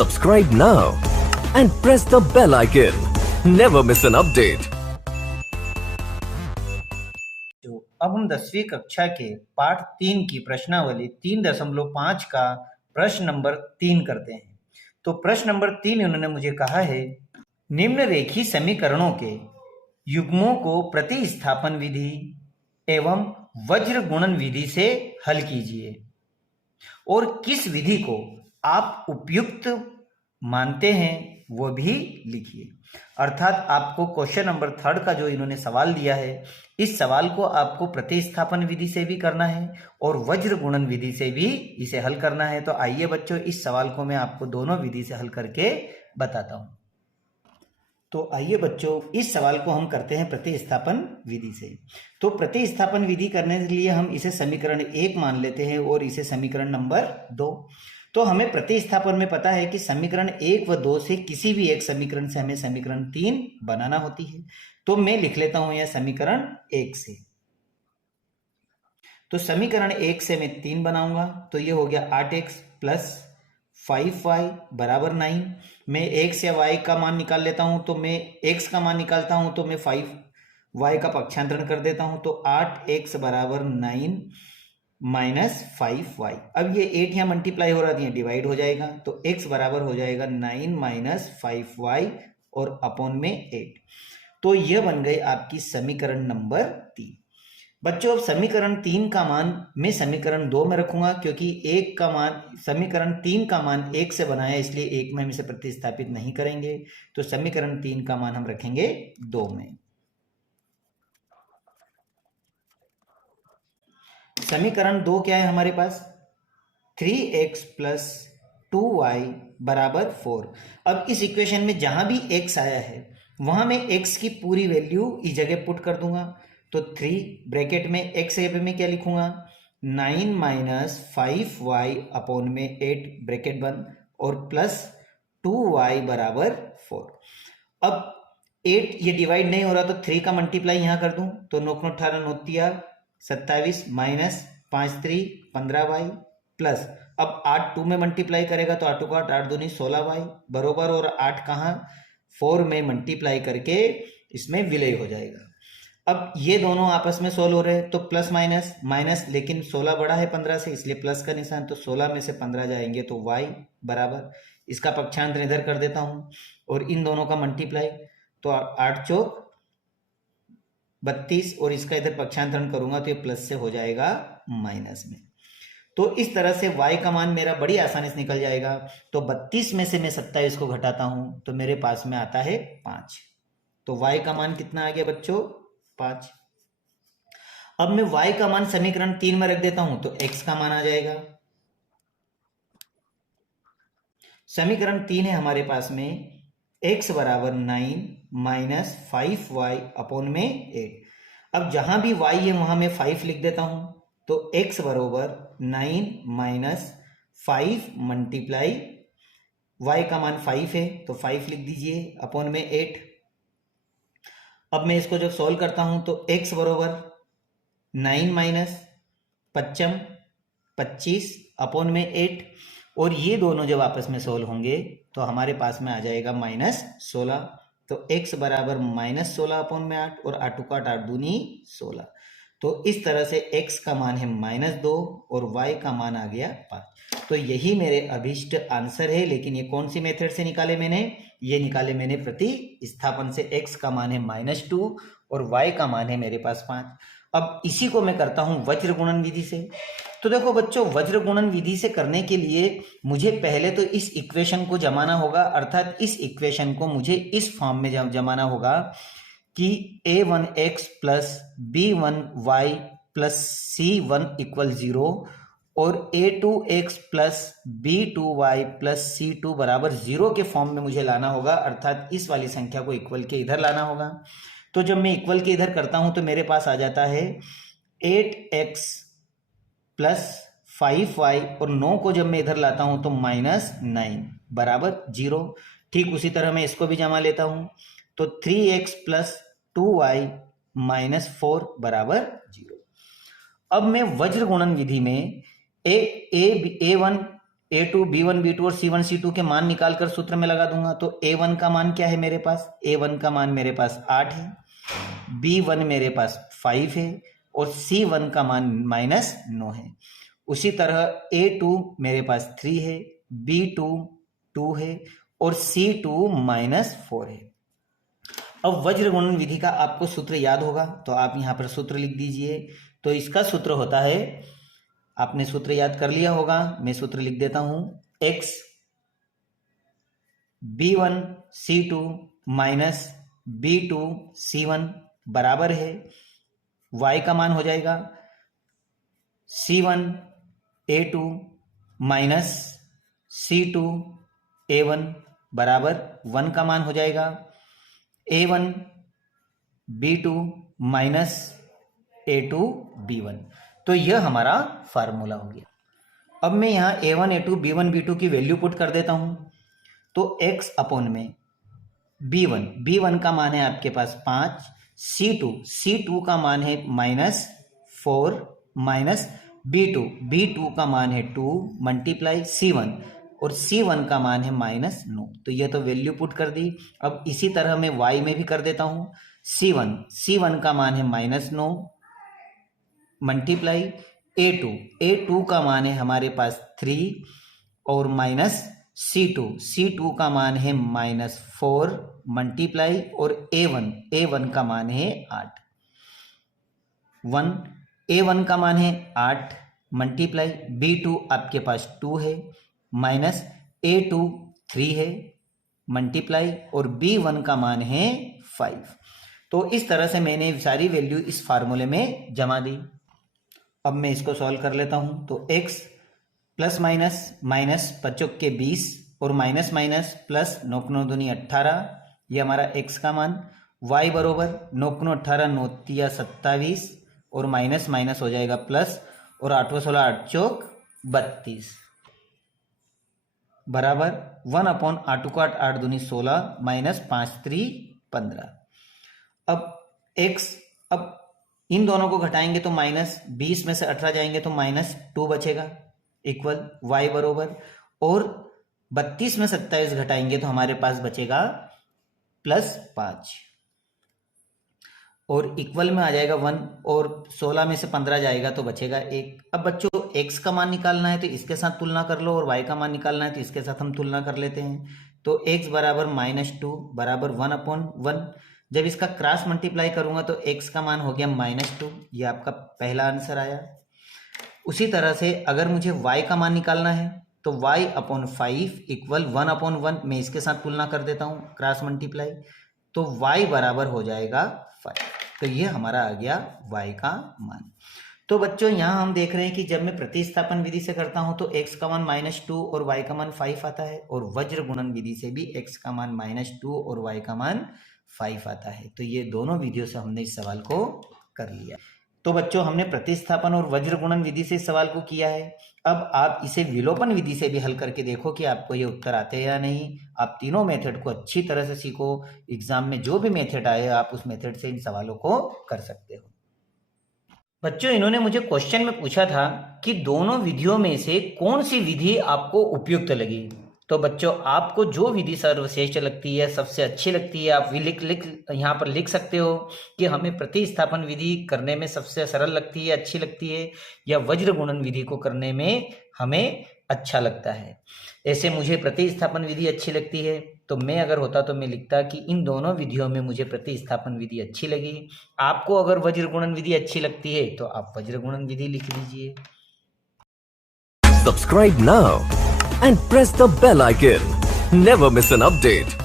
Subscribe now and press the bell icon. Never miss an update. अब हम 10वीं कक्षा के पाठ 3 की प्रश्नावली 3.5 का प्रश्न नंबर 3 करते हैं। तो प्रश्न नंबर 3 उन्होंने मुझे कहा है, निम्नरेखी समीकरणों के युग्मों को प्रतिस्थापन विधि एवं वज्र गुणन विधि से हल कीजिए और किस विधि को आप उपयुक्त मानते हैं वो भी लिखिए। अर्थात आपको क्वेश्चन नंबर 3 का जो इन्होंने सवाल दिया है, इस सवाल को आपको प्रतिस्थापन विधि से भी करना है और वज्र गुणन विधि से भी इसे हल करना है। तो आइए बच्चों, इस सवाल को मैं आपको दोनों विधि से हल करके बताता हूं। तो आइए बच्चों, इस सवाल को हम करते हैं प्रतिस्थापन विधि से। तो प्रतिस्थापन विधि करने के लिए हम इसे समीकरण 1 मान लेते हैं और इसे समीकरण नंबर 2। तो हमें प्रतिस्थापन में पता है कि समीकरण 1 व 2 से किसी भी एक समीकरण से हमें समीकरण 3 बनाना होती है। तो मैं लिख लेता हूं यह समीकरण 1 से। तो समीकरण 1 से मैं 3 बनाऊंगा, तो ये हो गया 8x प्लस 5y बराबर 9। मैं x या y का मान निकाल लेता हूं, तो मैं x का मान निकालता हूं तो मैं 5y का पक्षांतरण कर देता हूं, तो 8x बराबर 9 माइनस 5y। अब ये 8 यहाँ मल्टीप्लाई हो रहा है, डिवाइड हो जाएगा, तो x बराबर हो जाएगा 9 माइनस 5y और अपॉन में 8। तो यह बन गई आपकी समीकरण नंबर 3। बच्चों, अब समीकरण 3 का मान मैं समीकरण 2 में रखूंगा, क्योंकि एक का मान समीकरण 3 का मान 1 से बनाया, इसलिए 1 में हम इसे प्रतिस्थापित नहीं करेंगे। तो समीकरण 3 का मान हम रखेंगे 2 में। समीकरण 2 क्या है हमारे पास? 3x प्लस 2y बराबर 4। अब इस इक्वेशन में जहां भी x आया है वहां मैं x की पूरी वैल्यू इस जगह पुट कर दूंगा। तो 3 ब्रैकेट में x जगह में क्या लिखूंगा? 9 माइनस 5y अपॉन में 8 ब्रैकेट बंद और प्लस 2y बराबर 4। अब 8 ये डिवाइड नहीं हो रहा, तो 3 का मल्टीप्लाई यहां कर दूं, तो 9 18 9 27 माइनस 5 3 15y प्लस अब 8 2 में मल्टीप्लाई करेगा, तो 8 को 8 8 दूनी 16y बरोबर, और 8 कहाँ 4 में मल्टीप्लाई करके इसमें विलय हो जाएगा। अब ये दोनों आपस में सोल्व हो रहे हैं, तो प्लस माइनस माइनस, लेकिन 16 बड़ा है 15 से, इसलिए प्लस का निशान, तो 16 में से 15 जाएंगे तो y बराबर, इसका पक्षांतर इधर कर देता हूं और इन दोनों का मल्टीप्लाई, तो 8 चौक 32 और इसका इधर पक्षांतरण करूंगा तो ये प्लस से हो जाएगा माइनस में। तो इस तरह से y का मान मेरा बड़ी आसानी से निकल जाएगा। तो 32 में से मैं 27 को घटाता हूं तो मेरे पास में आता है 5। तो y का मान कितना आ गया बच्चों? 5। अब मैं y का मान समीकरण 3 में रख देता हूं तो x का मान आ जाएगा। समीकरण 3 है हमारे पास में x बराबर 9 माइनस 5y अपॉन में 8। अब जहां भी y है वहां मैं 5 लिख देता हूं, तो x बराबर 9 माइनस 5 मल्टीप्लाई y का मान 5 है तो 5 लिख दीजिए अपॉन में 8। अब मैं इसको जब सॉल्व करता हूं तो x बराबर 9 माइनस 25 अपॉन में 8, और ये दोनों जब आपस में सोल्व होंगे तो हमारे पास में आ जाएगा माइनस 16। तो x बराबर माइनस 16 अपॉन में 8 और 8 का 8 दूनी 16। तो इस तरह से x का मान है -2 और y का मान आ गया 5। तो यही मेरे अभिष्ट आंसर है। लेकिन ये कौन सी मेथड से निकाले मैंने? ये निकाले मैंने प्रतिस्थापन से। x का मान है -2 और y का मान है मेरे पास 5। अब इसी को मैं करता हूं वज्र गुणन विधि से। तो देखो बच्चों, वज्र गुणन विधि से करने के लिए मुझे पहले तो इस इक्वेशन को जमाना होगा, अर्थात इस इक्वेशन को मुझे इस फॉर्म में जमाना होगा कि a1x plus b1y plus c1 equal 0 और a2x plus b2y plus c2 बराबर 0 के फॉर्म में मुझे लाना होगा, अर्थात इस वाली संख्या को इक्वल के इधर लाना होगा। तो जब मैं इक्वल के इधर करता हूं तो मेरे पास आ जाता है 8x प्लस 5y और 9 को जब मैं इधर लाता हूं तो -9 बराबर 0। ठीक उसी तरह मैं इसको भी जमा लेता हूं, तो 3x प्लस 2y माइनस 4 बराबर 0। अब मैं वज्र गुणन विधि में a1 A2 B1 B2 और C1 C2 के मान निकालकर सूत्र में लगा दूंगा। तो A1 का मान क्या है मेरे पास? A1 का मान मेरे पास 8 है, B1 मेरे पास 5 है और C1 का मान -9 है। उसी तरह A2 मेरे पास 3 है, B2 2 है और C2 -4 है। अब वज्र गुणन विधि का आपको सूत्र याद होगा, तो आप यहां पर सूत्र लिख दीजिए। तो इसका सूत्र होता है, आपने सूत्र याद कर लिया होगा, मैं सूत्र लिख देता हूं, x B1 C2 minus B2 C1 बराबर है, y का मान हो जाएगा C1 A2 minus C2 A1 बराबर 1 का मान हो जाएगा A1 B2 minus A2 B1। तो यह हमारा फार्मूला हो गया। अब मैं यहाँ A1 A2 B1 B2 की वैल्यू पुट कर देता हूं। तो x अपॉन में B1 का मान है आपके पास 5, C2 का मान है -4 माइनस B2 का मान है 2 मल्टीप्लाई C1 और C1 का मान है -9। तो यह तो वैल्यू पुट कर दी। अब इसी तरह मैं y में भी कर देता हूं, C1 का मान है -9 मल्टीप्लाई A2 का मान है हमारे पास 3 और माइनस C2 का मान है -4 मल्टीप्लाई और A1 का मान है 8। A1 का मान है 8 मल्टीप्लाई B2 आपके पास 2 है माइनस A2 3 है मल्टीप्लाई और B1 का मान है 5। तो इस तरह से मैंने सारी वैल्यू इस फार्मूले में जमा दी। अब मैं इसको सॉल्व कर लेता हूं। तो x प्लस माइनस 5 20 और माइनस प्लस 9 दूनी 18, ये हमारा x का मान। y बरोबर 9 18 9 27 और माइनस हो जाएगा प्लस और 8 16 8 चौक 32 बराबर 1/8 दूनी 16 माइनस 5 3 15। अब इन दोनों को घटाएंगे तो -20 में से 18 जाएंगे तो -2 बचेगा इक्वल y बरोबर, और 32 में 27 घटाएंगे तो हमारे पास बचेगा +5 और इक्वल में आ जाएगा 1 और 16 में से 15 जाएगा तो बचेगा 1। अब बच्चों x का मान निकालना है तो इसके साथ तुलना कर लो और y का मान निकालना है तो इसके साथ हम तुलना कर लेते हैं। तो x बराबर -2 बराबर 1/1। जब इसका क्रॉस मल्टीप्लाई करूंगा तो x का मान हो गया -2, ये आपका पहला आंसर आया। उसी तरह से अगर मुझे y का मान निकालना है तो y/5 इक्वल 1/1, मैं इसके साथ तुलना कर देता हूं क्रॉस मल्टीप्लाई, तो y बराबर हो जाएगा 5। तो ये हमारा आ गया y का मान। तो बच्चों यहाँ हम देख रहे हैं कि जब मैं प्रतिस्थापन विधि से करता हूं तो x का मान -2 और y का मान 5 आता है, और वज्र गुणन विधि से भी x का मान -2 और y का मान 5 आता है। तो ये दोनों विधियों से हमने इस सवाल को कर लिया। तो बच्चों हमने प्रतिस्थापन और वज्र गुणन विधि से इस सवाल को किया है। अब आप इसे विलोपन विधि से भी हल करके देखो कि आपको ये उत्तर आते हैं या नहीं। आप तीनों मेथड को अच्छी तरह से सीखो, एग्जाम में जो भी मेथड आए आप उस मेथड से इन सवालों को कर सकते हो। बच्चों इन्होंने मुझे क्वेश्चन में पूछा था कि दोनों विधियों में से कौन सी विधि आपको उपयुक्त लगी। तो बच्चों आपको जो विधि सर्वश्रेष्ठ लगती है, सबसे अच्छी लगती है, आप यहाँ पर लिख सकते हो कि हमें प्रतिस्थापन विधि करने में सबसे सरल लगती है, अच्छी लगती है, या वज्र गुणन विधि को करने में हमें अच्छा लगता है। ऐसे मुझे प्रतिस्थापन विधि अच्छी लगती है, तो मैं अगर होता तो मैं लिखता कि इन दोनों विधियों में मुझे प्रतिस्थापन विधि अच्छी लगी। आपको अगर वज्र गुणन विधि अच्छी लगती है तो आप वज्र गुणन विधि लिख लीजिए। Subscribe now and press the bell icon. Never miss an update.